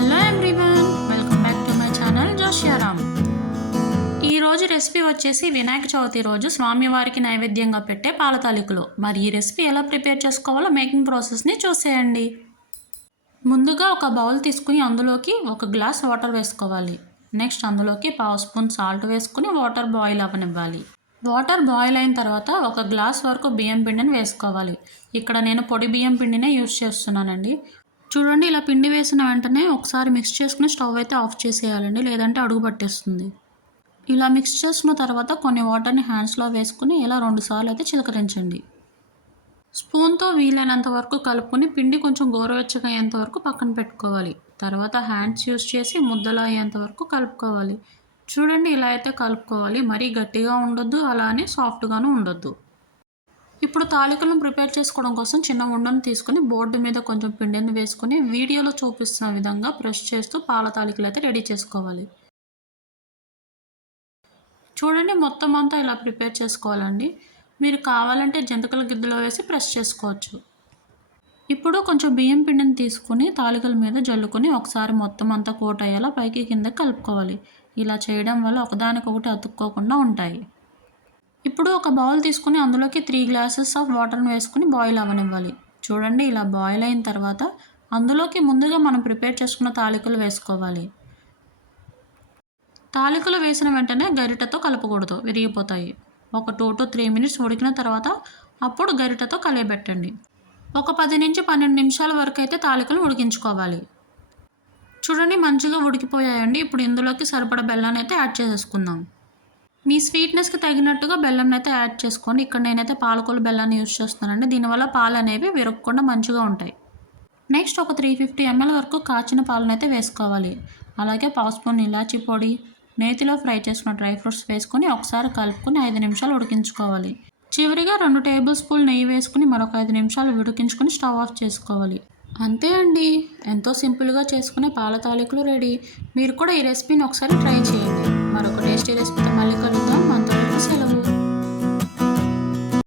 Hello everyone welcome back to my channel Joshiaram ఈరోజు recipe వచ్చేసి వినాయక చవితి రోజు స్వామివారికి నైవేద్యంగా పెట్టే పాలతాలికలు. మరి ఈ రెసిపీ ఎలా ప్రిపేర్ చేసుకోవాలో మేకింగ్ ప్రాసెస్ని చూసేయండి. ముందుగా ఒక బౌల్ తీసుకుని అందులోకి ఒక గ్లాస్ వాటర్ వేసుకోవాలి. నెక్స్ట్ అందులోకి పావు స్పూన్ సాల్ట్ వేసుకుని వాటర్ బాయిల్ అవ్వనివ్వాలి. వాటర్ బాయిల్ అయిన తర్వాత ఒక గ్లాస్ వరకు బియ్యం పిండిని వేసుకోవాలి. ఇక్కడ నేను పొడి బియ్యం పిండినే యూస్ చేస్తున్నానండి. చూడండి ఇలా పిండి వేసిన వెంటనే ఒకసారి మిక్స్ చేసుకుని స్టవ్ అయితే ఆఫ్ చేసేయాలండి. లేదంటే అడుగు పట్టేస్తుంది. ఇలా మిక్స్ చేసుకున్న తర్వాత కొన్ని వాటర్ని హ్యాండ్స్లో వేసుకుని ఇలా రెండు సార్లు అయితే చిలకరించండి. స్పూన్తో వీలైనంత వరకు కలుపుకొని పిండి కొంచెం గోరువెచ్చగా అయ్యేంత వరకు పక్కన పెట్టుకోవాలి. తర్వాత హ్యాండ్స్ యూస్ చేసి ముద్దలు అయ్యేంత వరకు కలుపుకోవాలి. చూడండి ఇలా అయితే కలుపుకోవాలి. మరీ గట్టిగా ఉండొద్దు అలానే సాఫ్ట్గాను ఉండొద్దు. ఇప్పుడు తాలికలను ప్రిపేర్ చేసుకోవడం కోసం చిన్న ఉండను తీసుకుని బోర్డు మీద కొంచెం పిండిని వేసుకుని వీడియోలో చూపిస్తున్న విధంగా ప్రెస్ చేస్తూ పాల తాలికలు అయితే రెడీ చేసుకోవాలి. చూడండి మొత్తం అంతా ఇలా ప్రిపేర్ చేసుకోవాలండి. మీరు కావాలంటే జంతికల గిద్దలో వేసి ప్రెస్ చేసుకోవచ్చు. ఇప్పుడు కొంచెం బియ్యం పిండిని తీసుకుని తాలికల మీద జల్లుకొని ఒకసారి మొత్తం అంతా కోట్ అయ్యేలా పైకి కింద కలుపుకోవాలి. ఇలా చేయడం వల్ల ఒకదానికొకటి అతుక్కోకుండా ఉంటాయి. ఇప్పుడు ఒక బౌల్ తీసుకుని అందులోకి త్రీ గ్లాసెస్ ఆఫ్ వాటర్ని వేసుకుని బాయిల్ అవ్వనివ్వాలి చూడండి ఇలా బాయిల్ అయిన తర్వాత అందులోకి ముందుగా మనం ప్రిపేర్ చేసుకున్న తాలికలు వేసుకోవాలి. తాలికలు వేసిన వెంటనే గరిటతో కలపకూడదు విరిగిపోతాయి. ఒక టూ టు త్రీ మినిట్స్ ఉడికిన తర్వాత అప్పుడు గరిటతో కలియబెట్టండి. ఒక పది నుంచి పన్నెండు నిమిషాల వరకు అయితే తాలికలు ఉడికించుకోవాలి. చూడండి మంచిగా ఉడికిపోయాయండి. ఇప్పుడు ఇందులోకి సరిపడ బెల్లాన్ని అయితే యాడ్ చేసేసుకుందాం. మీ స్వీట్నెస్కి తగినట్టుగా బెల్లం అయితే యాడ్ చేసుకోండి. ఇక్కడ నేనైతే పాలకొల బెల్లాన్ని యూజ్ చేస్తున్నానండి. దీనివల్ల పాలు అనేవి విరగకుండా మంచిగా ఉంటాయి. నెక్స్ట్ ఒక త్రీ ఫిఫ్టీ ఎంఎల్ వరకు కాచిన పాలను అయితే వేసుకోవాలి. అలాగే పావు స్పూన్ ఇలాచీ పొడి నేతిలో ఫ్రై చేసుకున్న డ్రై ఫ్రూట్స్ వేసుకొని ఒకసారి కలుపుకొని ఐదు నిమిషాలు ఉడికించుకోవాలి. చివరిగా రెండు టేబుల్ స్పూన్ నెయ్యి వేసుకుని మరొక ఐదు నిమిషాలు ఉడికించుకొని స్టవ్ ఆఫ్ చేసుకోవాలి. అంతే అండి. ఎంతో సింపుల్గా చేసుకునే పాల తాలికలు రెడీ. మీరు కూడా ఈ రెసిపీని ఒకసారి ట్రై చేయండి. మరొక టేస్టీ రెసిపీతో మళ్ళీ కలుగుతాం